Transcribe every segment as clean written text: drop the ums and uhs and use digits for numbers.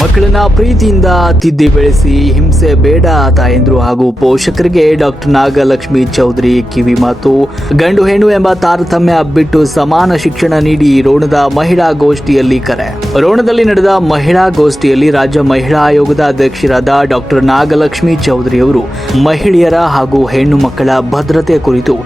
ಮಕ್ಕಳನ್ನ ಪ್ರೀತಿಯಿಂದ ತಿದ್ದಿ ಬೆಳೆಸಿ, ಹಿಂಸೆ ಬೇಡ ತಾಯಂದ್ರು ಹಾಗೂ ಪೋಷಕರಿಗೆ ಡಾಕ್ಟರ್ ನಾಗಲಕ್ಷ್ಮಿ ಚೌಧರಿ ಕಿವಿ ಮಾತು. ಗಂಡು ಹೆಣ್ಣು ಎಂಬ ತಾರತಮ್ಯ ಬಿಟ್ಟು ಸಮಾನ ಶಿಕ್ಷಣ ನೀಡಿ ರೋಣದ ಮಹಿಳಾ ಗೋಷ್ಠಿಯಲ್ಲಿ ಕರೆ. ರೋಣದಲ್ಲಿ ನಡೆದ ಮಹಿಳಾ ಗೋಷ್ಠಿಯಲ್ಲಿ ರಾಜ್ಯ ಮಹಿಳಾ ಆಯೋಗದ ಅಧ್ಯಕ್ಷರಾದ ಡಾಕ್ಟರ್ ನಾಗಲಕ್ಷ್ಮಿ ಚೌಧರಿ ಅವರು ಮಹಿಳೆಯರ ಹಾಗೂ ಹೆಣ್ಣು ಮಕ್ಕಳ ಭದ್ರತೆ ಕುರಿತು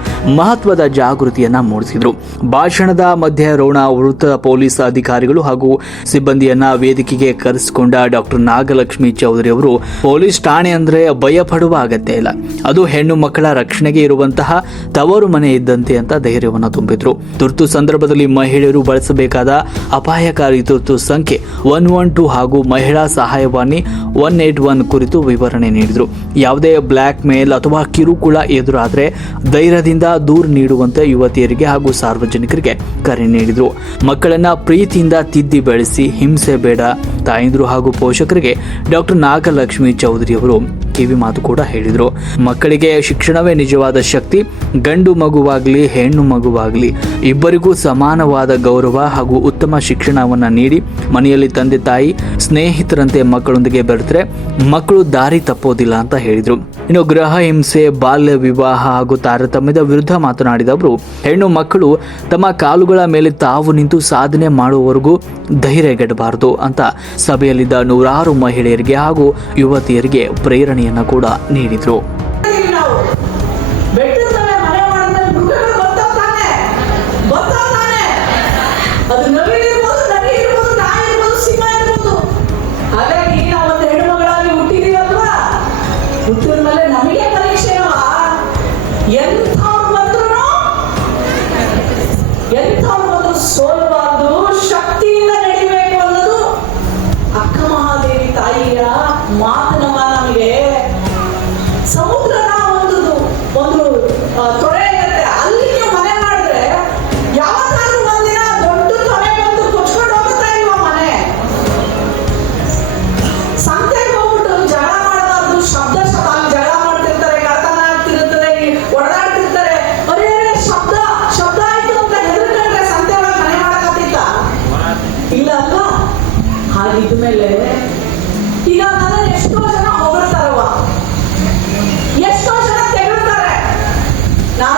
ಮಹತ್ವದ ಜಾಗೃತಿಯನ್ನ ಮೂಡಿಸಿದರು. ಭಾಷಣದ ಮಧ್ಯೆ ರೋಣ ವೃತ್ತ ಪೊಲೀಸ್ ಅಧಿಕಾರಿಗಳು ಹಾಗೂ ಸಿಬ್ಬಂದಿಯನ್ನ ವೇದಿಕೆಗೆ ಕರೆಸಿಕೊಂಡ ಡಾಕ್ಟರ್ ನಾಗಲಕ್ಷ್ಮಿ ಚೌಧರಿ ಅವರು, ಪೊಲೀಸ್ ಠಾಣೆ ಅಂದ್ರೆ ಭಯ ಪಡುವ ಅಗತ್ಯ ಇಲ್ಲ, ಅದು ಹೆಣ್ಣು ಮಕ್ಕಳ ರಕ್ಷಣೆಗೆ ಇರುವಂತಹ ತವರು ಮನೆ ಇದ್ದಂತೆ ಅಂತ ಧೈರ್ಯವನ್ನು ತುಂಬಿದ್ರು. ತುರ್ತು ಸಂದರ್ಭದಲ್ಲಿ ಮಹಿಳೆಯರು ಬಳಸಬೇಕಾದ ಅಪಾಯಕಾರಿ ತುರ್ತು ಸಂಖ್ಯೆ 112 ಹಾಗೂ ಮಹಿಳಾ ಸಹಾಯವಾಣಿ 181 ಕುರಿತು ವಿವರಣೆ ನೀಡಿದರು. ಯಾವುದೇ ಬ್ಲ್ಯಾಕ್ ಮೇಲ್ ಅಥವಾ ಕಿರುಕುಳ ಎದುರಾದರೆ ಧೈರ್ಯದಿಂದ ದೂರು ನೀಡುವಂತೆ ಯುವತಿಯರಿಗೆ ಹಾಗೂ ಸಾರ್ವಜನಿಕರಿಗೆ ಕರೆ ನೀಡಿದರು. ಮಕ್ಕಳನ್ನ ಪ್ರೀತಿಯಿಂದ ತಿದ್ದಿ ಬೆಳೆಸಿ, ಹಿಂಸೆ ಬೇಡ ತಾಯಂದ್ರು ಹಾಗೂ ಪೋಷಕರಿಗೆ ಡಾಕ್ಟರ್ ನಾಗಲಕ್ಷ್ಮಿ ಚೌಧರಿ ಅವರು ಕಿವಿ ಮಾತು ಕೂಡ ಹೇಳಿದರು. ಮಕ್ಕಳಿಗೆ ಶಿಕ್ಷಣವೇ ನಿಜವಾದ ಶಕ್ತಿ. ಗಂಡು ಮಗುವಾಗಲಿ ಹೆಣ್ಣು ಮಗುವಾಗಲಿ ಇಬ್ಬರಿಗೂ ಸಮಾನವಾದ ಗೌರವ ಹಾಗೂ ಉತ್ತಮ ಶಿಕ್ಷಣವನ್ನ ನೀಡಿ ಮನೆಯಲ್ಲಿ ತಂದೆ ತಾಯಿ ಸ್ನೇಹಿತರಂತೆ ಮಕ್ಕಳೊಂದಿಗೆ ಬೆರೆತರೆ ಮಕ್ಕಳು ದಾರಿ ತಪ್ಪೋದಿಲ್ಲ ಅಂತ ಹೇಳಿದರು. ಇನ್ನು ಗೃಹ ಹಿಂಸೆ, ಬಾಲ್ಯ ವಿವಾಹ ಹಾಗೂ ತಾರತಮ್ಯದ ವಿರುದ್ಧ ಮಾತನಾಡಿದ ಅವರು, ಹೆಣ್ಣು ಮಕ್ಕಳು ತಮ್ಮ ಕಾಲುಗಳ ಮೇಲೆ ತಾವು ನಿಂತು ಸಾಧನೆ ಮಾಡುವವರೆಗೂ ಧೈರ್ಯಗೆಡಬಾರದು ಅಂತ ಸಭೆಯಲ್ಲಿದ್ದ ನೂರಾರು ಮಹಿಳೆಯರಿಗೆ ಹಾಗೂ ಯುವತಿಯರಿಗೆ ಪ್ರೇರಣೆಯನ್ನ ಕೂಡ ನೀಡಿದರು. ಸೋಲಬಾರದು, ಶಕ್ತಿಯಿಂದ ನಡಿಬೇಕು ಅನ್ನೋದು ಅಕ್ಕ ಮಹಾದೇವಿ ತಾಯಿಯ ಮಾತನವ. ನಮಗೆ ಸಮುದ್ರನ ಒಂದು ತೊರೆ ಇರುತ್ತೆ, ಅಲ್ಲಿ ನೀವು ಮನೆ ಮಾಡಿದ್ರೆ ಯಾವತ್ತಾದ್ರೂ ಒಂದಿನ ದೊಡ್ಡ ತೊರೆ ಬಂದು ಕೊಚ್ಕೊಂಡು ಹೋಗುತ್ತಾ ಇಲ್ವಾ ಮನೆ? ಸಂತೆಗೆ ಹೋಗ್ಬಿಟ್ಟು ಜಗಳ ಮಾಡಬಾರ್ದು, ಶಬ್ದ ಜಗಳ ಮಾಡ್ತಿರ್ತಾರೆ, ಕಳ್ತನ ಆಗ್ತಿರ್ತಾರೆ, ಒಡೆದಾಡ್ತಿರ್ತಾರೆ. ಅರೇ ಶಬ್ದ ಆಯ್ತು ಅಂತ ಹೆದರ್ಕೊಂಡ್ರೆ ಸಂತೆ ಒಳಗೆ ಮನೆ ಮಾಡಕತ್ತಿತ್ತ ಇಲ್ಲ ಅಲ್ವಾ? ಹಾಗಿದ್ಮೇಲೆ ಈಗ ನನ್ನ ಎಷ್ಟೋ ಜನ ಹೊಗಳ್ತಾರವ, ಎಷ್ಟೋ ಜನ ತೆಗಳ್ತಾರೆ. ನಾ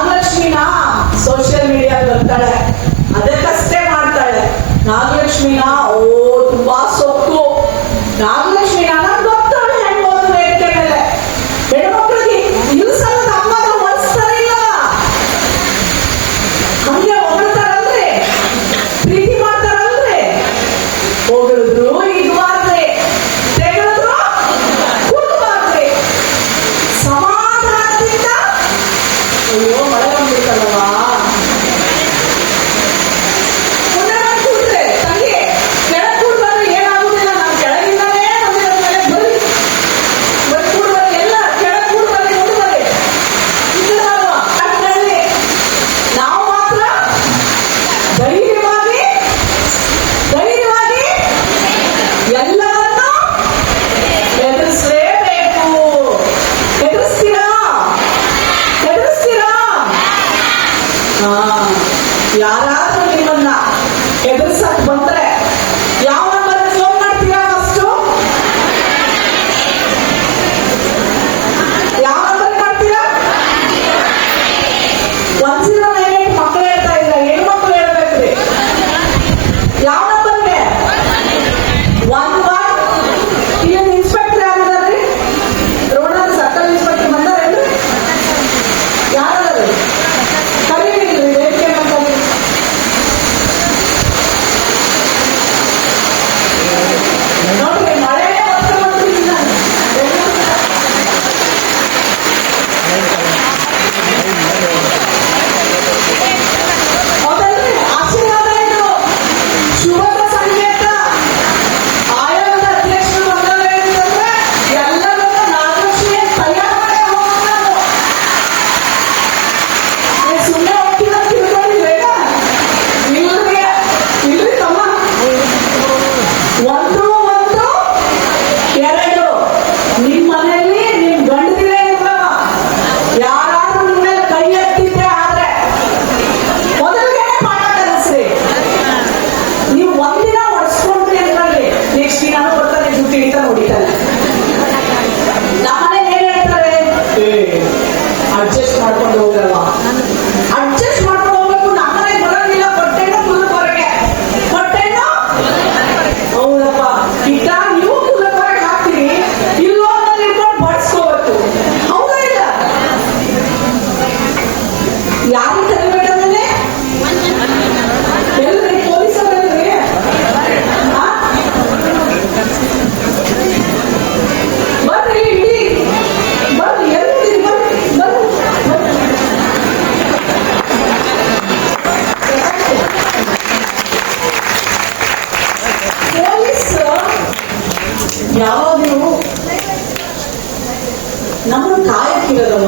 ನಮ್ಮನ್ನು ಕಾಯಕ್ಕಿರೋದವ.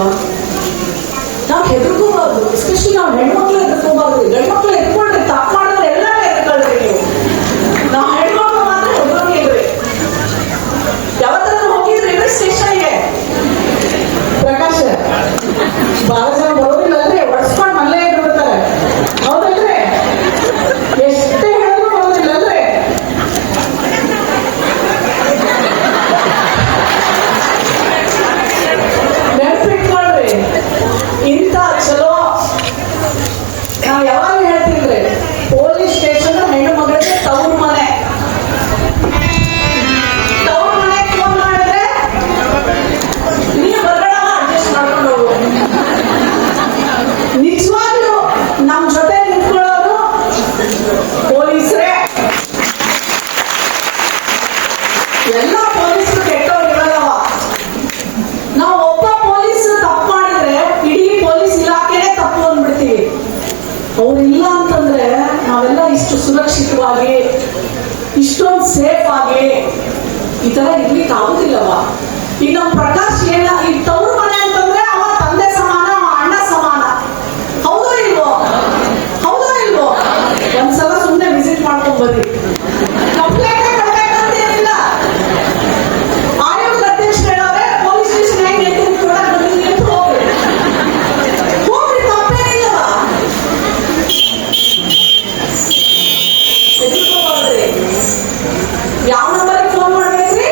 ನಾವು ಹೆದರ್ಕೋಬಾರ್ದು, ಎಸ್ಪೆಷಲಿ ನಾವು ಹೆಣ್ಮಕ್ಳು ಹೆದರ್ಕೋಬಾರ್ದು. ಗಂಡ್ಮಕ್ಳು ಎದ್ಕೊಳ್ರಿ, ತಪ್ಪು ಮಾಡಿದ್ರೆ ಎಲ್ಲ ಎದ್ಕೊಳ್ರಿ ನೀವು. ನಾವು ಹೆಣ್ಮಕ್ಳು ಮಾತ್ರ ಹೆದರೋಗಿಲ್ರಿ. ಯಾವತ್ತಾದ್ರೂ ಹೋಗಿದ್ರಿ ಸ್ಟೇಷನ್ಗೆ? ಪ್ರಕಾಶ್ ಬಹಳ ಜನ ಬರೋದಿಲ್ಲ ಅಂದ್ರೆ ಒಡ್ಸ್ಕೊಂಡು ಮಲ್ಲೇ ಇಟ್ಬಿಡ್ತಾರೆ, ಹೌದಲ್ರಿ? ಎಷ್ಟೇ ಹೇಳಿದ್ರು ಬರೋದಿಲ್ಲ ಅಂದ್ರೆ. ನೆನ್ಪಿಟ್ಕೊಳ್ರಿ, ಇಂಥ ಚಲೋ ನಾವು ಯಾವಾಗ ಹೇಳ್ತೀವ್ರಿ, ಪೊಲೀಸ್ ಸ್ಟೇಷನ್ ಹೆಣ್ಣು ಮಗಳಿಗೆ ತವ್ರ ಮನೆ. ತವ್ರ ಮನೆಗೆ ಫೋನ್ ಮಾಡಿದ್ರೆ ನೀವು ಹೊರಗಡೆ ಅಡ್ಜಸ್ಟ್ ಮಾಡ್ಕೊಂಡು ಹೋಗು. ನಿಜವಾಗ್ಲೂ ನಮ್ ಜೊತೆ ನಿಂತ್ಕೊಳ್ಳೋರು ಪೊಲೀಸರೇ. ಎಲ್ಲ ಪೊಲೀಸರು ಕೆಟ್ಟವ್ರು ಇರಲ್ಲವ. ನಾವು ಒಬ್ಬ ಪೊಲೀಸ್ ತಪ್ಪು ಮಾಡಿದ್ರೆ ಇಡೀ ಪೊಲೀಸ್ ಇಲಾಖೆನೇ ತಪ್ಪು ಅಂದ್ಬಿಡ್ತೀವಿ. ಅವ್ರಿಲ್ಲ ಅಂತಂದ್ರೆ ನಾವೆಲ್ಲ ಇಷ್ಟು ಸುರಕ್ಷಿತವಾಗಿ, ಇಷ್ಟೊಂದು ಸೇಫ್ ಆಗಿ ಈ ತರ ಇರ್ಲಿಕ್ಕೆ ಆಗುದಿಲ್ಲವ. ಈಗ ನಮ್ ಪ್ರಕಾಶ್ ಏನ ಈಗ ತವ್ರ ಮನೆ ಅಂತಂದ್ರೆ ಅವ ತಂದೆ ಸಮಾನ, ಅವ ಅಣ್ಣ ಸಮಾನ. ಹೌದೋ ಇಲ್ವೋ? ಹೌದೋ ಇಲ್ವೋ? ಒಂದ್ಸಲ ಸುಮ್ಮನೆ ವಿಸಿಟ್ ಮಾಡ್ಕೊಂಡ್ ಬರ್ರಿ. ಕಂಪ್ಲೇಂಟ್ ಕೊಡ್ಬೇಕಂತ ಏನಿಲ್ಲ. ಆಯೋಗದ ಅಧ್ಯಕ್ಷರು ಹೇಳೋರೆ ಪೊಲೀಸ್ ಸ್ಟೇಷನ್ ಹೆಂಗೆ ನಿಂತು ಹೋಗ್ರಿ, ಹೋಗ್ರಿ, ತಪ್ಪೇನಿಲ್ಲವ. ಎದುರ್ಕೋಬಾರ್ರಿ. ಯಾವ ನಂಬರ್ಗೆ ಫೋನ್ ಮಾಡ್ಬೇಕ್ರಿ?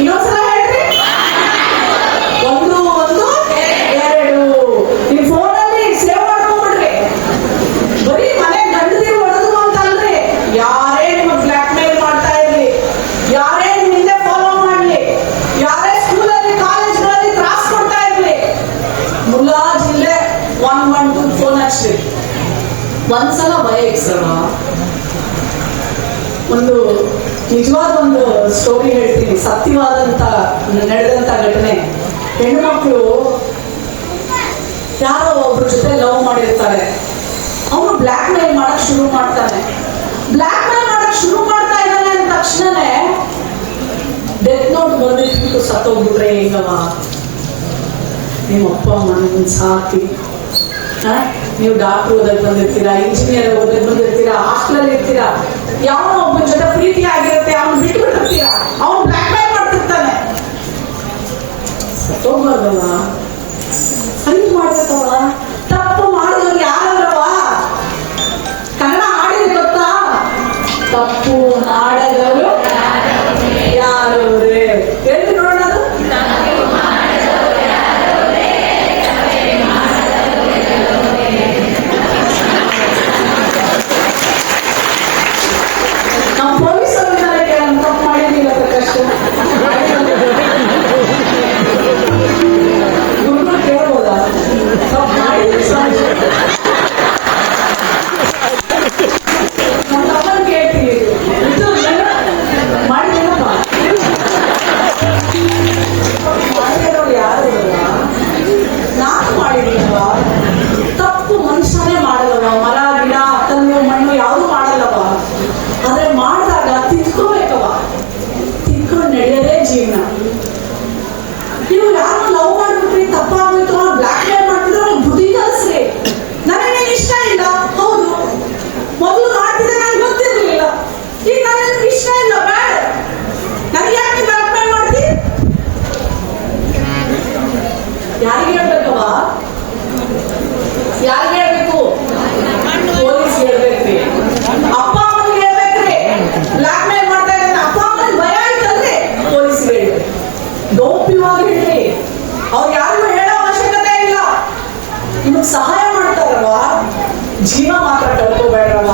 ಇನ್ನೊಂದ್ಸಲ ಹೇಳ್ರಿ. 112. ನಿಮ್ ಫೋನಲ್ಲಿ ಸೇವ್ ಮಾಡ್ಕೊಂಡ್ಬಿಡ್ರಿ. ಬರೀ ಮನೆ ಗಂಡದಿರು ಹೊಡೆದು ಅಂತ ಅಲ್ರಿ, ಯಾರೇ ನಿಮಗೆ ಬ್ಲಾಕ್ ಮೇಲ್ ಮಾಡ್ತಾ ಇರ್ಲಿ, ಯಾರೇ ನಿಮ್ ಹಿಂದೆ ಫಾಲೋ ಮಾಡ್ಲಿ, ಯಾರೇ ಸ್ಕೂಲಲ್ಲಿ ಕಾಲೇಜ್ಗಳಲ್ಲಿ ತ್ರಾಸ್ ಕೊಡ್ತಾ ಇರ್ಲಿ, ಮುಲಾಜಿಲ್ಲೇ 112 ಫೋನ್ ಹಚ್ಚ್ರಿ. ಒಂದ್ಸಲ ಭಯ ಇಕ್ಸವ. ಒಂದು ನಿಜವಾದ ಒಂದು ಸ್ಟೋರಿ ಹೇಳ್ತೀನಿ, ಸತ್ಯವಾದಂತ ನಡೆದಂತ ಘಟನೆ. ಹೆಣ್ಮಕ್ಳು ಯಾರೋ ಒಬ್ರ ಜೊತೆ ಲವ್ ಮಾಡಿರ್ತಾರೆ. ಅವನು ಬ್ಲಾಕ್ ಮೇಲ್ ಮಾಡಕ್ ಶುರು ಮಾಡ್ತಾನೆ. ಬ್ಲಾಕ್ ಮೇಲ್ ಮಾಡಕ್ ಶುರು ಮಾಡ್ತಾ ಇದ್ದಾನೆ ಅಂದ ತಕ್ಷಣನೇ ಡೆತ್ ನೋಟ್ ಬರ್ದಿಟ್ಬಿಟ್ಟು ಸತ್ತೋಗ್ಬಿಟ್ರೆ ಹೆಂಗವ? ನಿಮ್ಮ ಅಪ್ಪ ಅಮ್ಮನ ಸಾಕಿ, ನೀವು ಡಾಕ್ಟರ್ ಓದಕ್ ಬಂದಿರ್ತೀರಾ, ಇಂಜಿನಿಯರ್ ಓದಕ್ ಬಂದಿರ್ತೀರಾ, ಹಾಸ್ಟೆಲ್ ಇರ್ತೀರಾ, ಯಾವನೋ ಒಬ್ಬನ ಜೊತೆ ಪ್ರೀತಿ ಆಗಿರುತ್ತೆ, ಅವ್ನು ಬಿಟ್ಬಿಟ್ಟಿರ್ತೀರಾ, ಅವ್ನು ಬ್ಲಾಕ್ ಮೇಲ್ ಮಾಡ್ತಿರ್ತಾನೆ. ಸತ್ತೋಗ್ಬಾರ್ದವ, ಹಂಗ್ ಮಾಡ್ತವ. ತಪ್ಪು ಮಾಡಿದವ್ರು ಯಾರಲ್ರವ? ಕನ್ನಡ ಹಾಡಿದ್ರೆ ಗೊತ್ತಾ? ತಪ್ಪು ಮಾಡದವರು ಯಾರು ರೇ? ಎಲ್ಲಿ ನೋಡೋದು? ನಮ್ಮ ಪೊಲೀಸರು ತಪ್ಪು ಮಾಡಿದ್ದೀರ ಪ್ರಕಾಶ್? ಗುರುಗಳು ಕೇಳ್ಬೋದಾ? ತಪ್ಪು ಮಾಡಿದ್ರಿ ಸ್ವಾಮಿ. ನಮ್ಮ ತಪ್ಪನ್ನು ಕೇಳ್ತೀವಿ. ಇದು ಮಾಡಿದೇನಪ್ಪ? ಮಾಡಿರೋರು ಯಾರು ಇರಲ್ಲ. ನಾನು ಮಾಡಿದೀನವ. ತಪ್ಪು ಮನುಷ್ಯನೇ ಮಾಡಲ್ಲವ. ಮರ, ಗಿಡ, ಕಲ್ಲು, ಮಣ್ಣು ಯಾವುದು ಮಾಡಲ್ಲವ. ಆದ್ರೆ ಮಾಡಿದಾಗ ತಿದ್ಕೋಬೇಕವ. ತಿದ್ಕೊಂಡು ನಡೆಯೋದೇ ಜೀವನ. ನೀವು ಯಾರು ಲವ್ ಮಾಡ್ಬಿಟ್ರಿ, ತಪ್ಪಾಗೋಯ್ತು, ಬ್ಲಾಕ್ ಮೇಲ್ ಮಾಡ್ತಿದ್ರೆ ಅವ್ರಿಗೆ ಬುದ್ಧಿ ಕಲಿಸ್ರಿ. ನನಗೆ ಇಷ್ಟ ಇಲ್ಲ, ಹೌದು, ಮೊದಲು ಮಾಡ್ತಿದ್ದೆ, ನಂಗೆ ಗೊತ್ತಿರ್ಲಿಲ್ಲ, ಈಗ ನನಗೆ ಇಷ್ಟ ಇಲ್ಲ, ಬೇಡ, ನನಗೆ ಯಾಕೆ ಬ್ಲಾಕ್ ಮೇಲ್ ಮಾಡ್ತಿ? ಯಾರಿಗೆ ಹೇಳ್ಬೇಕವ? ಯಾರಿಗೆ ಹೇಳ್ಬೇಕು? ಪೊಲೀಸ್ ಹೇಳ್ಬೇಕ್ರಿ, ಅಪ್ಪ ಅಮ್ಮನಿಗೆ ಹೇಳ್ಬೇಕ್ರಿ. ಬ್ಲಾಕ್ ಮೇಲ್ ಮಾಡ್ತಾ ಇದ್ದಾರೆ ಅಪ್ಪ ಅಮ್ಮನಿಗೆ ಭಯ ಆಯ್ತಲ್ರಿ, ಪೊಲೀಸ್ಗೆ ಹೇಳಿ, ಗೌಪ್ಯವಾಗಿ ಹೇಳಿ. ಅವ್ರು ಯಾರಿಗೂ ಹೇಳೋ ಅವಶ್ಯಕತೆ ಇಲ್ಲ. ನಿಮಗ್ ಸಹಾಯ ಮಾಡ್ತಾರವ, ಜೀವ ಮಾತ್ರ ಕಳ್ಕೋಬೇಡ್ರವ.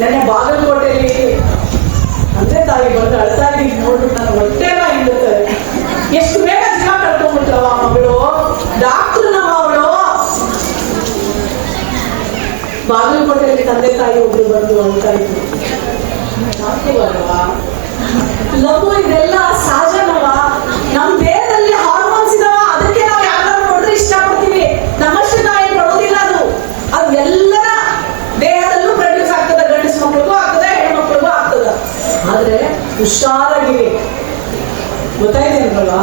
ನೆನ್ನೆ ಬಾಗಲಕೋಟೆಯಲ್ಲಿ ತಂದೆ ತಾಯಿ ಬಂದು ಅಳ್ತಾ ಇದ್ದೀವಿ ನೋಡ್ಬಿಟ್ಟು ನನ್ನ ಹೊಟ್ಟೆನ ಹಿಂಡುತ್ತೆ. ಎಷ್ಟು ಬೇಗ ಜೀವ ಕಳ್ಕೊಂಡ್ಬಿಟ್ರವ ಮಗಳು. ಡಾಕ್ಟರ್ನವ ಅವಳು. ಬಾಗಲಕೋಟೆಯಲ್ಲಿ ತಂದೆ ತಾಯಿ ಒಬ್ರು ಬಂದು ಅಳ್ತಾ ಇದ್ರು. ಲಘು ಇದೆಲ್ಲ ಸಹಜನವ. ನಮ್ ದೇಹದಲ್ಲಿ ಹಾರ್ಮೋನ್ಸ್ ಇದಾವ, ಅದಕ್ಕೆ ನಾವು ಯಾರು ನೋಡಿದ್ರೆ ಇಷ್ಟಪಡ್ತೀವಿ. ನಮ್ಮಷ್ಟು ನಾಯಿ ಕೊಡೋದಿಲ್ಲ ಅದು. ಅದು ಎಲ್ಲರ ದೇಹದಲ್ಲೂ ಪ್ರೊಡ್ಯೂಸ್ ಆಗ್ತದೆ, ಗಂಡಸು ಮಕ್ಕಳಿಗೂ ಆಗ್ತದೆ, ಹೆಣ್ಮಕ್ಳಿಗೂ ಆಗ್ತದೆ. ಆದ್ರೆ ಹುಷಾರಾಗಿರಿ. ಗೊತ್ತಾಯ್ತೇನಲ್ವಾ?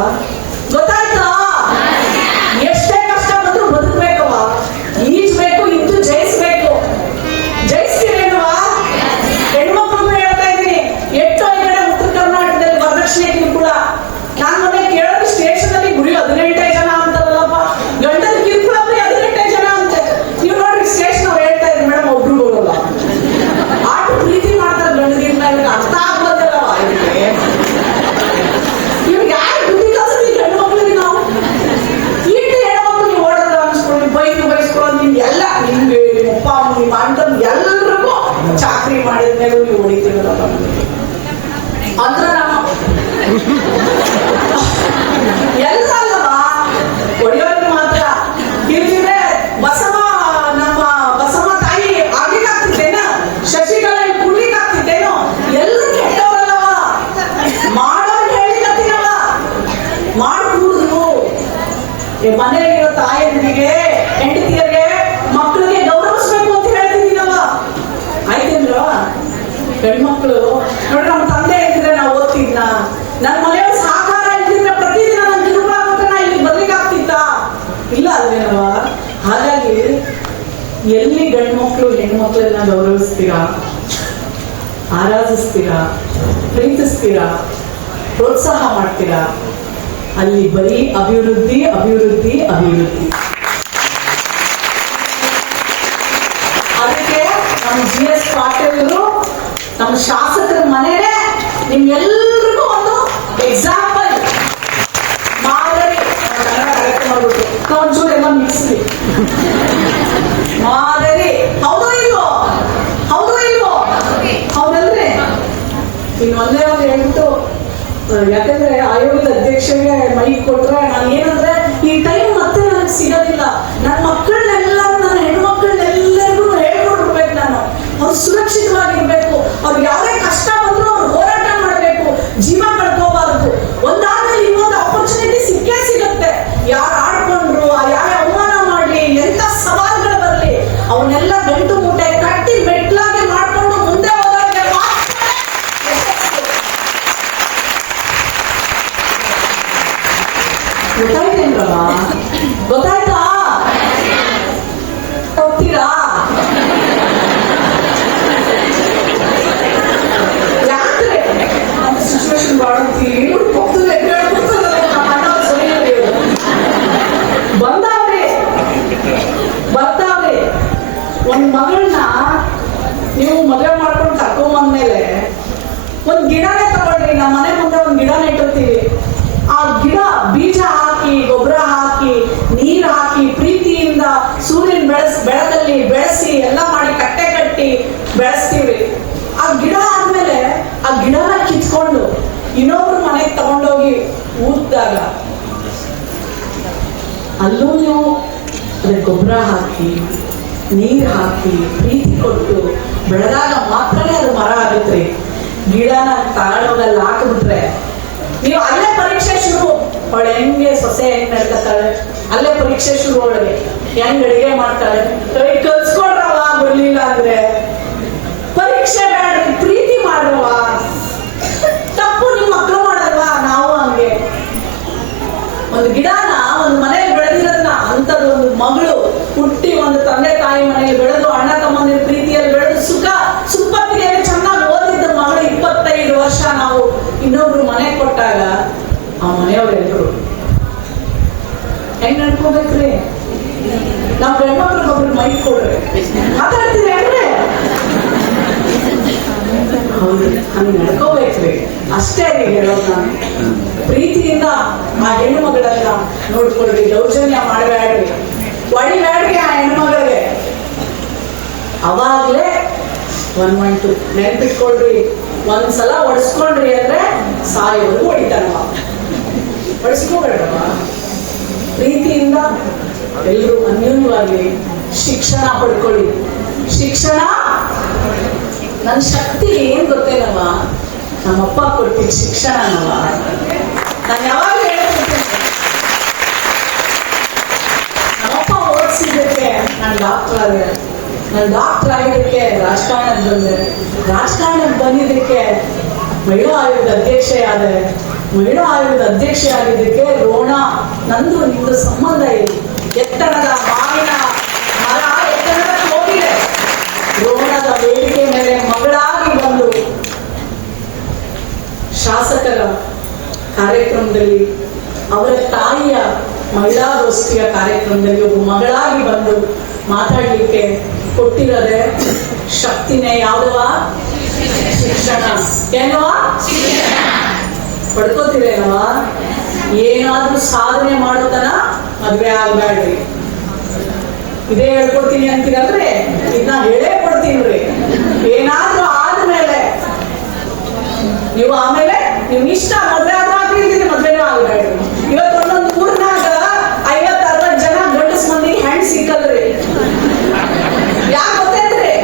ಮನೆಯಲ್ಲಿರೋ ತಾಯಂದಿರಿಗೆ, ಹೆಂಡತಿಯರಿಗೆ, ಮಕ್ಕಳಿಗೆ ಗೌರವಿಸ್ಬೇಕು ಅಂತ ಹೇಳ್ತಿದ್ದೀನವ. ಆಯ್ತೇನ್ರ? ಹೆಣ್ಮಕ್ಳು ನೋಡ್ರಿ, ನಮ್ಮ ತಂದೆ ಇದ್ರೆ ನಾವು ಓದ್ತಿದ್ನ, ನನ್ನ ಮನೆಯವ್ರ ಸಹಕಾರ ಇದ್ದಿದ್ರೆ ಪ್ರತಿದಿನ ನನ್ನ ಕಿರುಬಾಗ್ಬಿಟ್ರೆ ನಾ ಇಲ್ಲಿ ಬರ್ಲಿಕ್ಕೆ ಆಗ್ತಿತ್ತ? ಇಲ್ಲ ಅಲ್ವೇನವ? ಹಾಗಾಗಿ ಎಲ್ಲಿ ಗಂಡ್ಮಕ್ಳು ಹೆಣ್ಮಕ್ಳನ್ನ ಗೌರವಿಸ್ತೀರಾ, ಆರಾಧಿಸ್ತೀರಾ, ಪ್ರೀತಿಸ್ತೀರಾ, ಪ್ರೋತ್ಸಾಹ ಮಾಡ್ತೀರಾ, ಅಲ್ಲಿ ಬರೀ ಅಭಿವೃದ್ಧಿ ಅಭಿವೃದ್ಧಿ ಅಭಿವೃದ್ಧಿ. ಅದಕ್ಕೆ ನಮ್ಮ GS ಪಾಟೀಲರು, ನಮ್ಮ ಶಾಸಕರ ಮನೆಯೇ ನಿಮ್ಗೆಲ್ರಿಗೂ ಒಂದು ಎಕ್ಸಾಂಪಲ್, ಮಾದರಿ. ಒಂಚೂರು ಎಲ್ಲ ಮಿಕ್ಸ್ಲಿ ಮಾದರಿ. ಹೌದೋ ಇಲ್ವೋ? ಹೌದೋ ಇಲ್ವೋ? ಹೌದಲ್ರಿ? ಇನ್ನೊಂದೇ ಒಂದು ಹೇಳ್ಬಿಟ್ಟು, ಯಾಕಂದ್ರೆ ಆಯೋಗದ ಅಧ್ಯಕ್ಷರಿಗೆ ಮೈಕ್ ಕೊಟ್ರೆ ನಾನು ಏನಂದ್ರೆ, ಈ ಟೈಮ್ ಮತ್ತೆ ನನಗೆ ಸಿಗೋದಿಲ್ಲ. ನನ್ನ ಮಕ್ಕಳನ್ನೆಲ್ಲ, ನನ್ನ ಹೆಣ್ಮಕ್ಳನ್ನೆಲ್ಲರಿಗೂ ಹೇಳ್ಕೊಡ್ಬೇಕು. ನಾನು ಅವ್ರು ಸುರಕ್ಷಿತವಾಗಿರ್ಬೇಕು, ಅವ್ರು ಯಾವುದೇ ಕಷ್ಟ ಬಂದ್ರು ಅವ್ರು ಹೋರಾಟ ಮಾಡಬೇಕು, ಜೀವ ಕಳ್ಕೋಬಾರ್ದು. ಒಂದಾದ್ಮೇಲೆ ಇನ್ನೊಂದು ಆಪರ್ಚುನಿಟಿ ಸಿಕ್ಕೇ ಸಿಗುತ್ತೆ. ಯಾರು ಆಡ್ಕೊಂಡ್ರು, ಯಾರೇ ಅವಮಾನ ಮಾಡ್ಲಿ, ಎಂತ ಸವಾಲುಗಳು ಬರಲಿ, ಅವನ್ನೆಲ್ಲ ಗಂಟು ಮೂಟೆ ಕಟ್ಟಿ ಮೆಟ್ಲಾಗಿ ಮಾಡ್ಕೊಂಡು ಮುಂದೆ ಹೋಗೋರಿಗೆ ಗೊತ್ತಾಯ್ತೇನ್ರವ? ಗೊತ್ತಾಯ್ತಾ? ಹೋಗ್ತೀರಾ? ಯಾಕ್ರೆ ನಮ್ಮ ಸಿಚುವೇಶನ್ ಬಾಳುತ್ತೀವಿ? ಬರ್ತಾವ್ರಿ. ಒಂದ್ ಮಗಳನ್ನ ನೀವು ಮದುವೆ ಮಾಡ್ಕೊಂಡು ತಕೊಂಬಂದ್ಮೇಲೆ ಒಂದ್ ಗಿಡನೇ ತಗೊಳ್ರಿ. ನಮ್ಮ ಮನೆ ಮುಂದೆ ಒಂದ್ ಗಿಡ ನೆಟ್ಟಿರ್ತೀವಿ. ಆ ಗಿಡ ಬೀಜ ಹಾಕಿ, ಗೊಬ್ಬರ ಹಾಕಿ, ನೀರು ಹಾಕಿ, ಪ್ರೀತಿಯಿಂದ ಸೂರ್ಯನ ಬೆಳಕಲ್ಲಿ ಬೆಳೆಸಿ ಎಲ್ಲ ಮಾಡಿ ಕಟ್ಟೆ ಕಟ್ಟಿ ಬೆಳೆಸ್ತೀವಿ. ಆ ಗಿಡ ಆದ್ಮೇಲೆ ಆ ಗಿಡನ ಕಿತ್ಕೊಂಡು ಇನ್ನೊಬ್ರು ಮನೆಗೆ ತಗೊಂಡೋಗಿ ಊದ್ದಾಗ ಅಲ್ಲೂ ನೀವು ಅದಕ್ಕೆ ಗೊಬ್ಬರ ಹಾಕಿ, ನೀರು ಹಾಕಿ, ಪ್ರೀತಿ ಕೊಟ್ಟು ಬೆಳೆದಾಗ ಮಾತ್ರನೇ ಅದು ಮರ ಆಗುತ್ತೆ. ಗಿಡನ ತಗೊಂಡೋಗಲ್ಲಿ ಹಾಕಿಬಿಟ್ರೆ ನೀವು ಅಲ್ಲೇ ಪರೀಕ್ಷೆ ಶುರು. ಅವಳು ಹೆಂಗೆ ಸೊಸೆ ಹೆಂಗ್ ನಡ್ಕೊತಾಳೆ, ಅಲ್ಲೇ ಪರೀಕ್ಷೆ ಶುರು. ಒಳಗೆ ಹೆಂಗ್ ಅಡಿಗೆ ಮಾಡ್ತಾಳೆ, ಕಲ್ಸ್ಕೊಡ್ರವ. ಬರ್ಲಿಲ್ಲ ಅಂದ್ರೆ ಪರೀಕ್ಷೆ ಬೇಡ್ರಿ, ಪ್ರೀತಿ ಮಾಡ್ರವ. ತಪ್ಪು ನಿಮ್ಮ ಮಕ್ಕಳು ಮಾಡಲ್ವಾ? ನಾವು ಹಂಗೆ ಒಂದು ಗಿಡನ ಒಂದು ಮನೆಯಲ್ಲಿ ಬೆಳೆದಿರೋದನ್ನ, ಅಂಥದ್ದು ಒಂದು ಮಗಳು ಹುಟ್ಟಿ ಒಂದು ತಂದೆ ತಾಯಿ ಮನೆಯಲ್ಲಿ ಬೆಳೆದು, ಅಣ್ಣ ತಮ್ಮಂದಿರ ಪ್ರೀತಿಯಲ್ಲಿ ಬೆಳೆದು, ಸುಪ್ಪತ್ತಿಗೆ ಚೆನ್ನಾಗಿ ಓದಿದ್ದ ಮಗಳು 25 ವರ್ಷ ನಾವು ಇನ್ನೊಬ್ರು ಮನೆ ಕೊಟ್ಟಾಗ ಆ ಮನೆಯವರೆಲ್ಲರೂ ಹೆಂಗ್ ನಡ್ಕೋಬೇಕ್ರಿ? ನಾವ್ ಗಂಡ್ಮಕ್ಳಿಗೆ ಒಬ್ರು ಮೈಕ್ ಕೊಡ್ರಿ, ಮಾತಾಡ್ತೀರಿ ಅಂದ್ರೆ ಹೌದು ಹಂಗೆ ನಡ್ಕೋಬೇಕ್ರಿ. ಅಷ್ಟೇ ರೀ ಹೇಳೋದು ನಾನು. ಪ್ರೀತಿಯಿಂದ ಆ ಹೆಣ್ಣು ಮಗಳನ್ನ ನೋಡ್ಕೊಳ್ರಿ, ದೌರ್ಜನ್ಯ ಮಾಡಬೇಡ್ರಿ, ಹೊಡಿಬೇಡ್ರಿ ಆ ಹೆಣ್ಣು ಮಗಳಿಗೆ. ಅವಾಗ್ಲೇ 112 ನೆನ್ಪಿಟ್ಕೊಳ್ರಿ. ಒಂದ್ಸಲ ಒಡಿಸ್ಕೊಂಡ್ರಿ ಅಂದ್ರೆ ಸಾಯೋವರೆಗೂ ಹೊಡಿತಾನವ. ಹೊಡಿಸ್ಕೋಬೇಡವ. ಪ್ರೀತಿಯಿಂದ ಎಲ್ಲರೂ ಅನ್ಯೋನ್ಯವಾಗಿ ಶಿಕ್ಷಣ ಪಡ್ಕೊಳ್ಳಿ. ಶಿಕ್ಷಣ ನನ್ನ ಶಕ್ತಿ ಏನ್ ಗೊತ್ತೇನವ? ನಮ್ಮಪ್ಪ ಕೊಟ್ಟಿದ್ದ ಶಿಕ್ಷಣನವ. ನಾನು ಯಾವಾಗ ಹೇಳ್ತಿರ್ತೇನೆ, ನಮ್ಮಪ್ಪ ಓದಿಸಿದ್ದಕ್ಕೆ ನಾನು ಡಾಕ್ಟರ್ ಆದೆ, ನಾನು ಡಾಕ್ಟರ್ ಆಗಿದ್ದಕ್ಕೆ ರಾಜಕಾರಣಕ್ಕೆ ಬಂದೆ, ರಾಜಕಾರಣಕ್ಕೆ ಬಂದಿದ್ದಕ್ಕೆ ಮಹಿಳಾ ಆಯೋಗದ ಅಧ್ಯಕ್ಷೆ ಆದೆ, ಮಹಿಳಾ ಆಯೋಗದ ಅಧ್ಯಕ್ಷೆ ಆಗಿದ್ದಕ್ಕೆ ರೋಣ ನಂದು ನಿಮ್ದು ಸಂಬಂಧ ಇದೆ. ಎತ್ತರದ ಮಾವಿನ ಮರ ಎತ್ತರಕ್ಕೆ ಹೋಗಿದೆ. ರೋಣದ ವೇದಿಕೆ ಮೇಲೆ ಮಗಳಾಗಿ ಬಂದು ಶಾಸಕರ ಕಾರ್ಯಕ್ರಮದಲ್ಲಿ, ಅವರ ತಾಯಿಯ ಮಹಿಳಾಗೋಷ್ಠಿಯ ಕಾರ್ಯಕ್ರಮದಲ್ಲಿ ಒಬ್ಬ ಮಗಳಾಗಿ ಬಂದು ಮಾತಾಡ್ಲಿಕ್ಕೆ ಕೊಟ್ಟಿರೋದೆ ಶಕ್ತಿನೇ. ಯಾವ್ದವ? ಶಿಕ್ಷಣ. ಏನವ? ಪಡ್ಕೋತೀರೇನವ? ಏನಾದ್ರೂ ಸಾಧನೆ ಮಾಡೋತನ ಮದ್ವೆ ಆಗ್ಬೇಡ್ರಿ. ಇದೇ ಹೇಳ್ಕೊಡ್ತೀನಿ ಅಂತೀರಂದ್ರೆ ಇದನ್ನ ಹೇಳೇ ಕೊಡ್ತೀನಿ. ಏನಾದ್ರೂ ಆದ್ಮೇಲೆ ನೀವು ಆಮೇಲೆ ನೀವು ಇಷ್ಟ ಮದ್ವೆ ಆದ್ರೂ ಇರ್ತೀನಿ, ಮದ್ವೆನೂ ಆಗ್ಬೇಡ್ರಿ. ಇವತ್ತು ಒಂದೊಂದು ಊರ್ನಾಗ 50-60 ಜನ ಗಂಡಸ್ ಮಂದಿಗೆ ಹೆಣ್ ಸಿಕ್ಕಲ್ರಿ. ಯಾಕೆ ಗೊತ್ತೇನ್ರಿ?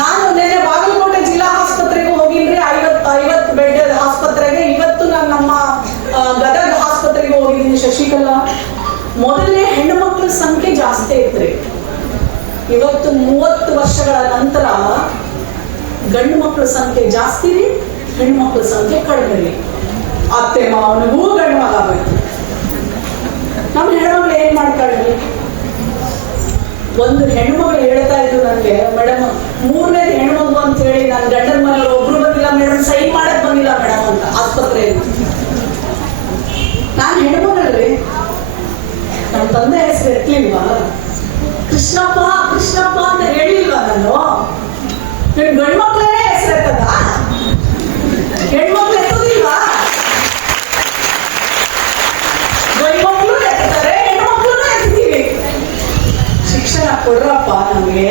ನಾನು ನೆನ್ನೆ ಬಾಗಲಕೋಟೆ ಜಿಲ್ಲಾ ಆಸ್ಪತ್ರೆಗೆ ಹೋಗಿನ್ರಿ. 50 ಬೆಡ್ ಆಸ್ಪತ್ರೆಗೆ. ಇವತ್ತು ನಾನು ನಮ್ಮ ಗದಗ ಆಸ್ಪತ್ರೆಗೆ ಹೋಗಿದ್ದೀನಿ. ಶಶಿಕಲಾ ಮೊದಲನೇ ಹೆಣ್ಣು ಮಕ್ಕಳ ಸಂಖ್ಯೆ ಜಾಸ್ತಿ ಐತ್ರಿ. ಇವತ್ತು 30 ವರ್ಷಗಳ ನಂತರ ಗಂಡು ಮಕ್ಕಳ ಸಂಖ್ಯೆ ಜಾಸ್ತಿ ರೀ, ಹೆಣ್ಣು ಮಕ್ಕಳ ಸಂಖ್ಯೆ ಕಡಿಮೆ ರೀ. ಅತ್ತೆ ಮಾವನಿಗೂ ಗಂಡು ಮಗ ಬೇಕು. ನಮ್ಮ ಹೆಣ್ಮಕ್ಳು ಏನ್ ಮಾಡ್ತಾಳ್ರಿ? ಒಂದು ಹೆಣ್ಮಗಳು ಹೇಳ್ತಾ ಇದ್ರು ನನಗೆ, ಮೇಡಮ್ 3ನೇ ಹೆಣ್ಮಗು ಅಂತ ಹೇಳಿ ನನ್ನ ಗಂಡನ ಮನೇಲಿ ಒಬ್ರು ಬಂದಿಲ್ಲ ಮೇಡಮ್, ಸೈನ್ ಮಾಡಕ್ ಬಂದಿಲ್ಲ ಮೇಡಮ್ ಅಂತ ಆಸ್ಪತ್ರೆಯಲ್ಲಿ. ನಾನು ಹೆಣ್ಮಗಳಲ್ರಿ, ನಮ್ಮ ತಂದೆ ಹೆಸರು ಎತ್ತಲಿಲ್ವಾ? ಕೃಷ್ಣಪ್ಪ ಕೃಷ್ಣಪ್ಪ ಅಂತ ಹೇಳಿಲ್ವಾ ನಾನು? ಗಂಡು ಮಕ್ಕಳೇ ಹೆಸರು ಎತ್ತದ? ಹೆಣ್ಮಕ್ಳು ಎತ್ತೋದಿಲ್ವಾ? ಗಂಡು ಮಕ್ಕಳು ಎತ್ತಾರೆ, ಹೆಣ್ಮಕ್ಳು ಎತ್ತೀವಿ. ಶಿಕ್ಷಣ ಕೊಡ್ರಪ್ಪ, ನಮ್ಗೆ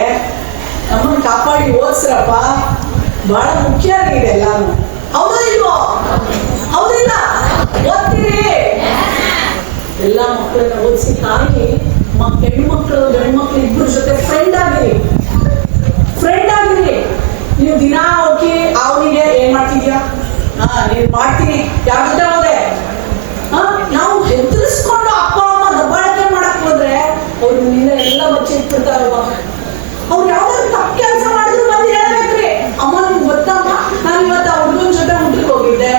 ನಮ್ಮನ್ನು ಕಾಪಾಡಿ ಓದಿಸ್ರಪ್ಪ, ಬಹಳ ಮುಖ್ಯ ಆಗಿದೆ ಎಲ್ಲಾನು. ಹೌದಾ ಇಲ್ವೋ? ಹೌದಿಲ್ಲ? ಓದ್ತೀರಿ? ಎಲ್ಲ ಮಕ್ಕಳನ್ನ ಓದಿಸಿ ತಾಯಿ ಹೆಣ್ಮಕ್ಳು ಗಂಡು ಮಕ್ಳು ಇಬ್ಬರ ಜೊತೆ ಫ್ರೆಂಡ್ ಆಗಿರಿ. ನೀವು ದಿನ ಹೋಗಿ ಅವನಿಗೆ ಏನ್ ಮಾಡ್ತಿದ್ಯಾ, ನೀನ್ ಮಾಡ್ತೀನಿ, ಯಾರ ಜೊತೆ ಹೋದೆ? ನಾವು ಹೆದರಿಸ್ಕೊಂಡು ಅಪ್ಪ ಅಮ್ಮ ದಬ್ಬಾಳಿಕೆ ಮಾಡಕ್ ಹೋದ್ರೆ ಅವ್ರು ನಿನ್ನಿಂದ ಎಲ್ಲ ಬಚ್ಚಿಟ್ಬಿಡ್ತಾರಲ್ವ. ಅವ್ರು ಯಾವ್ದಾದ್ರು ತಪ್ಪು ಕೆಲಸ ಮಾಡಿದ್ರು ಬಂದು ಹೇಳ್ಬೇಕ್ರಿ, ಅಮ್ಮ ನಿಮ್ಗೆ ಗೊತ್ತಮ್ಮ ನಾನು ಇವತ್ತು ಆ ಹುಡುಗನ ಜೊತೆ ಊಟಕ್ಕೆ ಹೋಗಿದ್ದೆ,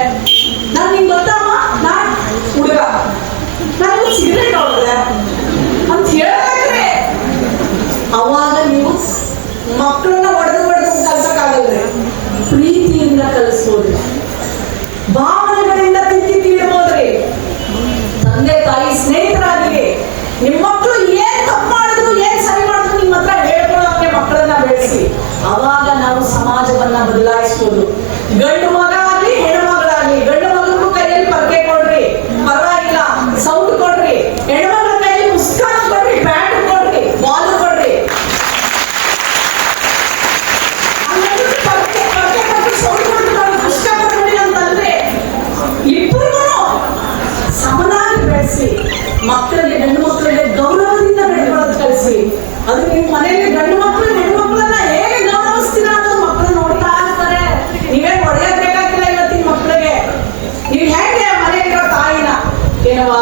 ನಿಂಗೆ ಗೊತ್ತಮ್ಮ ನಾನ್ ಹುಡುಗ ನಾನು ಸಿಗರೇಟ್ ಹೊಡೆದೆ ಅಂತ ಹೇಳ್ಬೇಕ್ರಿ. ಅವಾಗ ನೀವು ಮಕ್ಕಳನ್ನ ಹೊಡೆದು ಕಲ್ಸಕ್ಕಾಗಲ್ರಿ, ಪ್ರೀತಿಯಿಂದ ಕಲಿಸ್ಬೋದ್ರಿ, ಭಾವನೆಗಳಿಂದ ತೀಡ್ಬೋದ್ರಿ. ತಂದೆ ತಾಯಿ ಸ್ನೇಹಿತರಾಗಿ ನಿಮ್ಮ ಮಕ್ಕಳು ಏನ್ ತಪ್ಪು ಮಾಡಿದ್ರು ಏನ್ ಸರಿ ಮಾಡಿದ್ರು ನಿಮ್ಮ ಹತ್ರ ಹೇಳ್ಕೊಳ್ಳೋಕೆ ಮಕ್ಕಳನ್ನ ಬೆಳೆಸಿ. ಅವಾಗ ನಾವು ಸಮಾಜವನ್ನ ಬದಲಾಯಿಸ್ಬೋದು. ಗಂಡು ಮಗ ಆಗ್ಲಿ ಹೆಣ್ಣು ಮಗಳಾಗ್ಲಿ, ಗಂಡು ಮಗನಿಗೂ ಕೈಯಲ್ಲಿ ಪರ್ಕೆ ಕೊಡ್ರಿ, ಪರವಾಗಿಲ್ಲ, ಸೌಂಡ್ ಕೊಡ್ರಿ. ಹೆಣ್ಣು ಮಗಳ ಕೈಯಲ್ಲಿ ಪುಸ್ತಕ ಕೊಡ್ರಿ, ಬ್ಯಾಟ್ ಕೊಡ್ರಿ, ಬಾಲ್ ಕೊಡ್ರಿ. ಪುಸ್ತಕ ಕೊಡ್ರಿ ಅಂತಂದ್ರೆ ಇಬ್ಬರಿಗೂ ಸಮನಾಗಿ ಬೆಳೆಸಿ, ಮಕ್ಕಳಿಗೆ ಗಂಡು ಮಕ್ಕಳಿಗೆ ಗೌರವದಿಂದ ಬೆಳೆಕೊಳ್ಳೋದು ಕಲಿಸಿ. ಅದು ನಿಮ್ಮ ಮನೆಯಲ್ಲಿ ಗಂಡು ಮಕ್ಕಳು ಹೆಣ್ಣು ಮಕ್ಕಳನ್ನ ಹೇಗೆ ಗೌರವಿಸ್ತೀರಾ ಅನ್ನೋದು ಮಕ್ಕಳು ನೋಡ್ತಾ ಇರ್ತಾರೆ. ನೀವೇ ಹೊಡೆಯೋದ್ ಬೇಕಾಗಿಲ್ಲ ಇವತ್ತಿನ ಮಕ್ಕಳಿಗೆ. ನೀವು ಹೇಗೆ ಮನೆಯಲ್ಲಿರೋ ತಾಯಿನ ಏನವ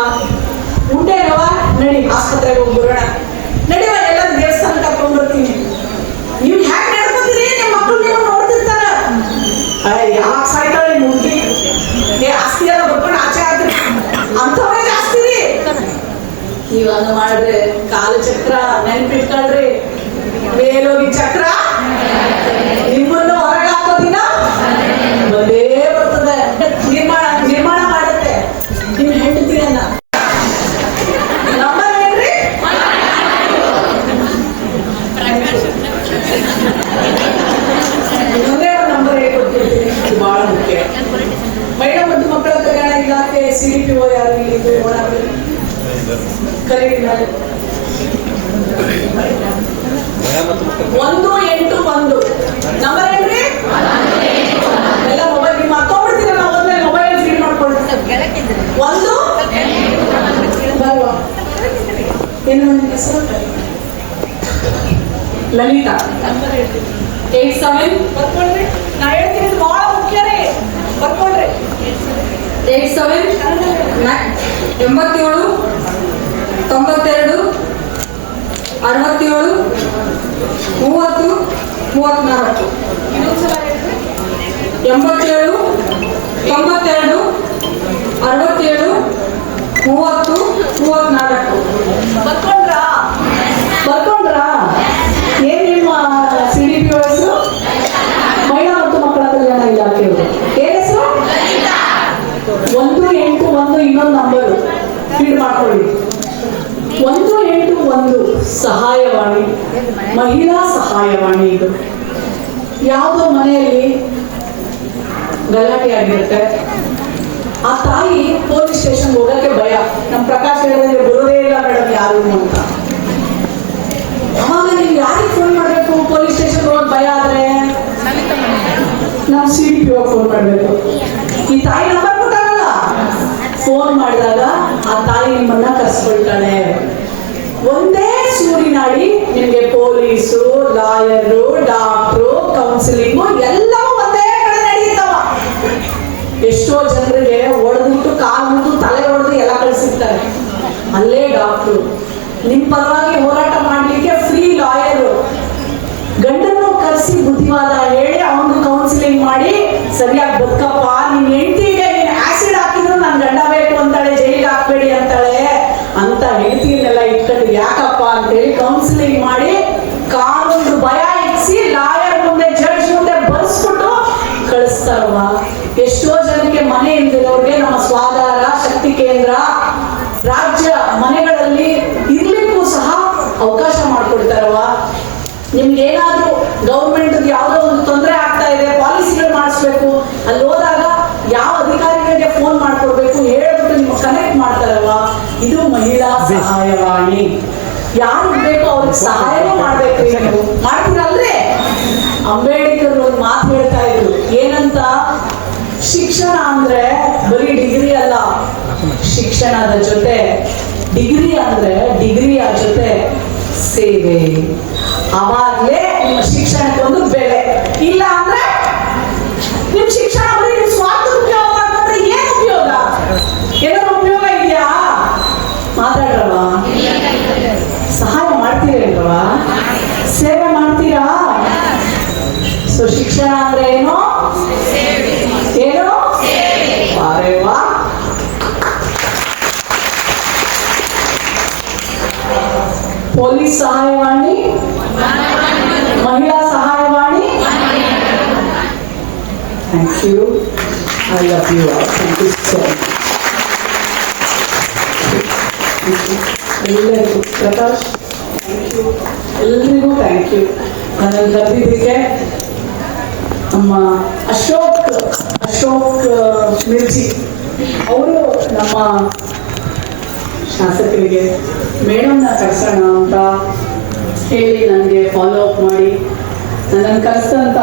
ಉಂಟೇನವ ನಡಿ ಆಸ್ಪತ್ರೆಗೆ ಹೋಗ್ಬಿಡೋಣ, ನಡಿವ ಎಲ್ಲ ದೇವಸ್ಥಾನ ಕರ್ಕೊಂಡ್ ಬರ್ತೀನಿ. ನೀವು ಹೇಗೆ ನಡ್ಕೊತೀರಿ ನಿಮ್ಮ ಮಕ್ಕಳು ನೀವು ನೋಡ್ತಿರ್ತಾರ. ಯಾಕೆ ಸಾಯ್ತಾಳೆ ಮುಗ್ಗಿ ಆಸ್ತಿ ಎಲ್ಲ ಬರ್ಕೊಂಡು ಆಚೆ ಆದ್ರಿ ಅಂತವೇ ಜಾಸ್ತಿ ರೀ. ನೀವು ಹಂಗ ಮಾಡಿದ್ರೆ ಕಾಲಚಕ್ರ ನೆನ್ಪಿಟ್ಕೊಳ್ರಿ, ಮೇಲೋಗಿ ಚಕ್ರ ನಿಮ್ಮನ್ನು ಹೊರಗೆ ಹಾಕೋದಿನ ಬಂದೇ ಬರ್ತದೆ, ನಿರ್ಮಾಣ ಮಾಡುತ್ತೆ ನಿಮ್ಮ ಹೆಂಡತಿಯನ್ನ. ನಂಬರ್ ಏನ್ರಿ? ಇನ್ನೊಂದೇ ಒಂದು ನಂಬರ್ ಹೇಳ್ಕೊಡ್ತಿರ್ತೀನಿ, ಇದು ಬಹಳ ಮುಖ್ಯ. ಮಹಿಳಾ ಮತ್ತು ಮಕ್ಕಳ ಕಲ್ಯಾಣ ಇಲಾಖೆ CDPO ಯಾರು ಇಲ್ಲಿ ಓಡಾಡಿ ಕರೀರಿ. 181 ನಂಬರ್ ಏನ್ರಿ? ಎಲ್ಲ ಮೊಬೈಲ್ ನಿಮ್ಮ ತಗೊಂಡ್ಬಿಡ್ತೀರಲ್ಲ, ಹೋದ್ಮೇಲೆ ಮೊಬೈಲ್ ಫೀಡ್ ಮಾಡ್ಕೊಳ್ತೀವಿ. 1 ಬಲ್ವಾ ಏನು ಹೆಸರು? ಲಲಿತಾ. 87 ಬರ್ಕೊಳ್ರಿ. ನಾ ಹೇಳ್ತೀನಿ ಬಹಳ ಮುಖ್ಯ ರೀ, ಬರ್ಕೊಳ್ರಿ. 87 87 92 67 30 34. ಇನ್ನೊಂದ್ಸಲ ಹೇಳ್ರಿ. 87 92 67 30 34. ಬರ್ಕೊಂಡ್ರಾ? ಏನ್ ನಿಮ್ಮ CDPO ಹೆಸರು? ಮಹಿಳಾ ಮತ್ತು ಮಕ್ಕಳ ಕಲ್ಯಾಣ ಇಲಾಖೆಯವರು. ಏನ್ ಹೆಸರು? 181 ಇನ್ನೊಂದು ನಂಬರ್ ಫೀಡ್ ಮಾಡ್ಕೊಳ್ಳಿ. 181 ಸಹಾಯವಾಣಿ, ಮಹಿಳಾ ಸಹಾಯವಾಣಿ. ಇದು ಯಾವುದೋ ಮನೆಯಲ್ಲಿ ಗಲಾಟೆ ಆಗಿರುತ್ತೆ, ಆ ತಾಯಿ ಪೊಲೀಸ್ ಸ್ಟೇಷನ್ ಹೋಗಕ್ಕೆ ಭಯ. ನಮ್ಮ ಪ್ರಕಾಶ್ ಹೇಳಿದ್ರೆ ಬರೋದೇ ಇಲ್ಲ ಮೇಡಮ್ ಯಾರು ಅಂತ. ಅವಾಗ ನೀವು ಯಾರಿಗೆ ಫೋನ್ ಮಾಡ್ಬೇಕು? ಪೊಲೀಸ್ ಸ್ಟೇಷನ್ ಹೋಗಕ್ ಭಯ ಆದ್ರೆ ನಾವು CDPO ಫೋನ್ ಮಾಡ್ಬೇಕು. ಈ ತಾಯಿ ನಂಬರ್ ಕೊಟ್ಟಾರಲ್ಲ, ಫೋನ್ ಮಾಡಿದಾಗ ಆ ತಾಯಿ ನಿಮ್ಮನ್ನ ಕರ್ಸ್ಕೊಳ್ತಾಳೆ. ಒಂದೇ ಸೂರಿನಾಡಿ ನಿಮ್ಗೆ ಪೊಲೀಸು, ಲಾಯರು, ಡಾಕ್ಟ್ರು, ಕೌನ್ಸಿಲಿಂಗು ಎಲ್ಲವೂ ಒಂದೇ ಕಡೆ ನಡೆಯುತ್ತವ. ಎಷ್ಟೋ ಜನರಿಗೆ ಹೊಡೆದ್ಬಿಟ್ಟು ಕಾಲು ಮುಟ್ಟು ತಲೆ ಹೊಡೆದು ಎಲ್ಲ ಕಳಿಸಿರ್ತಾರೆ. ಅಲ್ಲೇ ಡಾಕ್ಟ್ರು, ನಿಮ್ ಪರವಾಗಿ ಹೋರಾಟ ಮಾಡ್ಲಿಕ್ಕೆ ಫ್ರೀ ಲಾಯರು, ಗಂಡನ್ನು ಕರೆಸಿ ಬುದ್ಧಿವಾದ ಹೇಳಿ ಅವನು ಕೌನ್ಸಿಲಿಂಗ್ ಮಾಡಿ ಸರಿಯಾಗಿ ಬದುಕಪ್ಪ, ನಿನ್ ಹೆಂಡತಿಗೆ ನೀನ್ ಆಸಿಡ್ ಹಾಕಿದ್ರು ನನ್ ಗಂಡ ಬೇಕು ಅಂತಾಳೆ, ಜೈಲಿಗೆ ಹಾಕ್ಬೇಡಿ ಅಂತಾಳೆ ಅಂತ ಹೆಂಡತಿಯನ್ನೆಲ್ಲ ಇಟ್ಕೊಂಡು ಯಾಕಪ್ಪ ಅಂತೇಳಿ ಕೌನ್ಸಿಲಿಂಗ್ ಮಾಡಿ ಕಾನೂನು ಭಯ ಇರಿಸಿ ಲಾಯರ್ ಮುಂದೆ ಜಡ್ಜ್ ಮುಂದೆ ಬರ್ಸ್ಬಿಟ್ಟು ಕಳಿಸ್ತಾರವ. ಎಷ್ಟೋ ಜನಕ್ಕೆ ಮನೆ ಇಲ್ದಿರೋರಿಗೆ ನಮ್ಮ ಸ್ವಾಧಾರ ಶಕ್ತಿ ಕೇಂದ್ರ ರಾಜ್ಯ ಮನೆಗಳಲ್ಲಿ ಇರ್ಲಿಕ್ಕೂ ಸಹ ಅವಕಾಶ ಮಾಡ್ಕೊಡ್ತಾರವ. ನಿಮ್ಗೆ ಏನಾದ್ರೂ ಗೌರ್ಮೆಂಟ್ ಯಾವ್ದೋ ಒಂದು ತೊಂದರೆ ಆಗ್ತಾ ಇದೆ, ಪಾಲಿಸಿಗಳು ಮಾಡಿಸ್ಬೇಕು, ಅಲ್ಲಿ ಹೋದಾಗ ಯಾವ ಅಧಿಕಾರಿಗಳಿಗೆ ಫೋನ್ ಮಾಡ್ಕೊಡ್ಬೇಕು ಹೇಳ್ಬಿಟ್ಟು ನಿಮ್ಗೆ ಕನೆಕ್ಟ್ ಮಾಡ್ತಾರಲ್ವಾ. ಇದು ಮಹಿಳಾ ಸಹಾಯವಾಣಿ. ಯಾರಿಗೆ ಬೇಕೋ ಅವ್ರಿಗೆ ಸಹಾಯನೂ ಮಾಡ್ಬೇಕು. ನೀವು ಮಾಡ್ತೀರಲ್ರಿ? ಅಂಬೇಡ್ಕರ್ ಒಂದು ಮಾತು ಹೇಳ್ತಾ ಇದ್ರು, ಏನಂತ? ಶಿಕ್ಷಣ ಅಂದ್ರೆ ಬರೀ ಡಿಗ್ರಿ ಅಲ್ಲ, ಶಿಕ್ಷಣದ ಜೊತೆ ಡಿಗ್ರಿ ಅಂದ್ರೆ ಡಿಗ್ರಿಯ ಜೊತೆ ಸೇವೆ. ಅವಾಗ್ಲೇ ನಿಮ್ಮ ಶಿಕ್ಷಣಕ್ಕೆ ಒಂದು ಬೆಲೆ. ಇಲ್ಲ ಅಂದ್ರೆ ನಿಮ್ ಶಿಕ್ಷಣ ಬರೀ ನಿಮ್ ಸ್ವಾರ್ಥ ಉಪಯೋಗ ಮಾಡ್ಕೊಂಡ್ರೆ ಏನ್ ಉಪಯೋಗ? ಏನಾದ್ರು ಉಪಯೋಗ ಇದೆಯಾ? ಮಾತಾಡ್ರವ. ಸಹಾಯ ಮಾಡ್ತೀರೇನ್ರವ? ಸೇವೆ ಮಾಡ್ತೀರಾ? ಸೊ ಶಿಕ್ಷಣ ಅಂದ್ರೆ ಏನು? ಏನು? ಅರೆ ವಾ. ಪೊಲೀಸ್ ಸಹಾಯವಾಣಿ, ಮಹಿಳಾ ಸಹಾಯವಾಣಿ. Thank you. I love you all. Thank you so much. ಎಲ್ಲರಿಗೂ ಪ್ರಕಾಶ್ ಥ್ಯಾಂಕ್ ಯು, ಎಲ್ರಿಗೂ ಥ್ಯಾಂಕ್ ಯು. ನನ್ನನ್ನು ಕರೆದಿದ್ದಕ್ಕೆ ನಮ್ಮ ಅಶೋಕ್ ಮಿರ್ಜಿ ಅವರು ನಮ್ಮ ಶಾಸಕರಿಗೆ ಮೇಡಮ್ನ ಕರೆಸೋಣ ಅಂತ ಹೇಳಿ ನನಗೆ ಫಾಲೋ ಅಪ್ ಮಾಡಿ ನನ್ನನ್ನು ಕರೆಸಿದಂಥ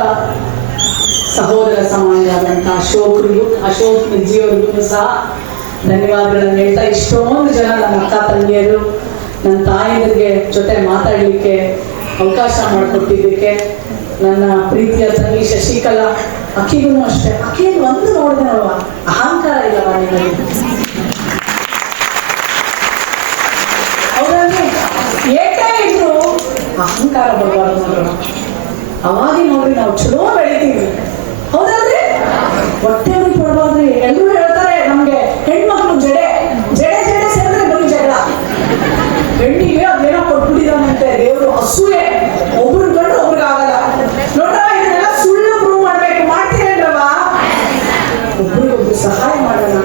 ಸಹೋದರ ಸಮಾನರಾದಂಥ ಅಶೋಕ್ ಮಿರ್ಜಿಯವರಿಗೂ ಸಹ ಧನ್ಯವಾದಗಳನ್ನು ಹೇಳ್ತಾ, ಇಷ್ಟೊಂದು ಜನ ನನ್ನ ಅಕ್ಕ ತಂಗಿಯರು ನನ್ನ ತಾಯಿಯರಿಗೆ ಜೊತೆ ಮಾತಾಡಲಿಕ್ಕೆ ಅವಕಾಶ ಮಾಡಿಕೊಟ್ಟಿದ್ದಕ್ಕೆ, ನನ್ನ ಪ್ರೀತಿಯ ತಂಗಿ ಶಶಿಕಲಾ ಅಕ್ಕಿಗೂ ಅಷ್ಟೇ, ಅಕ್ಕಿಯಲ್ಲಿ ಒಂದು ನೋಡಿದೆ ನೋಡುವ ಅಹಂಕಾರ ಇಲ್ಲವ ನಿಮಗೆ. ಅವರಲ್ಲಿ ಏಟೇ ಇದ್ರು ಅಹಂಕಾರ ಬರಬಾರ್ದು ನೋಡ್ರಿ. ಅವಾಗ ನೋಡ್ರಿ ನಾವು ಚಲೋ ಬೆಳಿತೀವಿ, ಹೌದಲ್ರಿ? ಹೊಟ್ಟೆ ಕೊಡಬಾರ್ದ್ರಿ. ಎಲ್ಲರೂ ಹೇಳ್ತಾರೆ ನಮ್ಗೆ ಹೆಣ್ಮಕ್ಳು ಜಡೆ ಜಡೆ ಜಡೆ ಸೇರಿದ್ರೆ ಬರೀ ಜಗಳ, ಹೆಣ್ಣಿಗೆ ಅದೇನೋ ಕೊಟ್ಬಿಟ್ಟಿದಾನಂತೆ ದೇವರು, ಅಸೂಯೆ. ಒಬ್ರು ಕಂಡ್ರೆ ಒಬ್ರಿಗೆ ಆಗಲ್ಲ ನೋಡ್ರ. ಇದನ್ನೆಲ್ಲ ಸುಳ್ಳು ಪ್ರೂವ್ ಮಾಡ್ಬೇಕು. ಮಾಡ್ತೀರೇನ್ರವ? ಒಬ್ರಿಗೊಬ್ರು ಸಹಾಯ ಮಾಡೋಣ.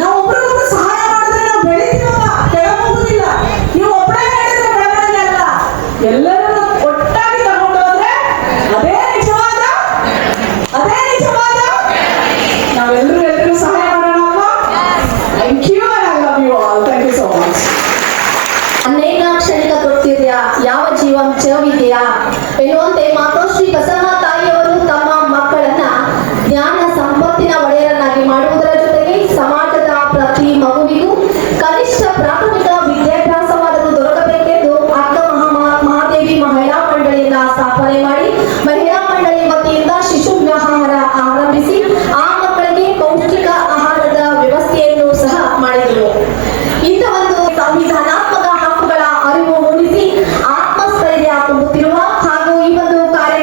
ನಾವು ಒಬ್ರಿಗೊಬ್ರು ಸಹಾಯ ಮಾಡಿದ್ರೆ ನಾವು ಬೆಳಿತೀವಲ್ಲ, ಕೆಳಗೆ ಹೋಗುದಿಲ್ಲ. ನೀವು ಒಬ್ಬರೇ ಮಾಡಿದ್ರೆ ಬೆಳವಣಿಗೆ ಅಲ್ಲ, ಎಲ್ಲರೂ ಒಟ್ಟಾಗಿ ತಗೊಂಡೋದ್ರೆ ಅದೇ ನಿಜವಾದ ನಾವೆಲ್ಲರೂ ಸಹಾಯ ಮಾಡೋಣ ಅಲ್ವಾ? Thank you. I love you all. Thank you so much. ಅನೇಕ ಕ್ಷಣಿಕ ತೃಪ್ತಿದೆಯಾ, ಯಾವ ಜೀವಂಚವಿದೆಯಾ ಎನ್ನುವಂತೆ ಮಾತೋಶ್ರೀ ಬಸಮ್ಮ ತಾಯಿಯವರು ತಮ್ಮ ಮಕ್ಕಳನ್ನ ಜ್ಞಾನ ಸಂಪತ್ತಿನ ಒಡೆಯರನ್ನಾಗಿ ಮಾಡುವುದರ ಜೊತೆಗೆ ಸಮಾಜದ ಪ್ರತಿ ಮಗುವಿಗೂ ಕನಿಷ್ಠ ಪ್ರಾಥಮಿಕ ವಿದ್ಯಾಭ್ಯಾಸವಾದರೂ ದೊರಕಬೇಕೆಂದು ಅಕ್ಕ ಮಹಾದೇವಿ ಮಹಿಳಾ ಮಂಡಳಿಯಿಂದ ಸ್ಥಾಪನೆ ಮಾಡಿ ಮಹಿಳಾ ಮಂಡಳಿ ವತಿಯಿಂದ ಶಿಶು ಆಹಾರ ಆರಂಭಿಸಿ ಆ ಮಕ್ಕಳಿಗೆ ಪೌಷ್ಟಿಕ ಆಹಾರದ ವ್ಯವಸ್ಥೆಯನ್ನು ಸಹ ಮಾಡಿದರು. ಇಂಥ ಒಂದು ಸಂವಿಧಾನಾತ್ಮಕ ಹಕ್ಕುಗಳ ಅರಿವು ಮೂಡಿಸಿ ಆತ್ಮಸ್ಥೈರ್ಯ ತುಂಬುತ್ತಿರುವ ಹಾಗೂ ಈ ಒಂದು ಕಾರ್ಯ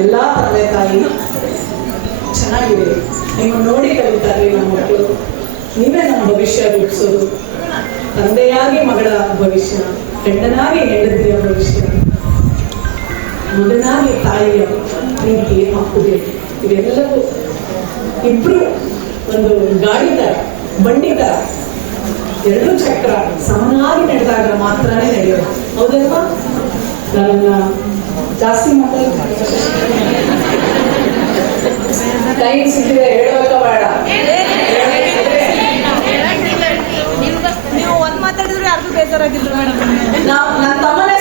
ಎಲ್ಲ ತಂದೆ ತಾಯಿ ಚೆನ್ನಾಗಿದೆ, ನಿಮ್ಮನ್ನು ನೋಡಿ ಕಲಿತಾರೆ ನಮ್ಮ ಮಕ್ಕಳು. ನೀವೇ ನಮ್ಮ ಭವಿಷ್ಯ ರೂಪಿಸೋದು. ತಂದೆಯಾಗಿ ಮಗಳ ಭವಿಷ್ಯ, ಗಂಡನಾಗಿ ಹೆಂಡತಿಯ ಭವಿಷ್ಯ, ಮಗನಾಗಿ ತಾಯಿಯ ಪ್ರೀತಿ, ಅಪ್ಪುಗೆ, ಇವೆಲ್ಲವೂ ಇಬ್ರು ಒಂದು ಗಾಡಿ ತರ, ಬಂಡಿ ತರ, ಎರಡು ಚಕ್ರ ಸಮನಾಗಿ ನಡೆದಾಗ ಮಾತ್ರನೇ ನಡೆಯೋದು. ಹೌದಲ್ವಾ? ನನ್ನ ಜಾಸ್ತಿ ಟೈಮ್ ಸಿಕ್ಕಿದೆ, ಹೇಳಬೇಕ ಬೇಡ? ನೀವು ಒಂದ್ ಮಾತಾಡಿದ್ರೆ ಯಾರಿಗೂ ಬೇಜಾರಾಗಿದ್ರು ಮೇಡಮ್. ನನ್ನ ತಮ್ಮನೇ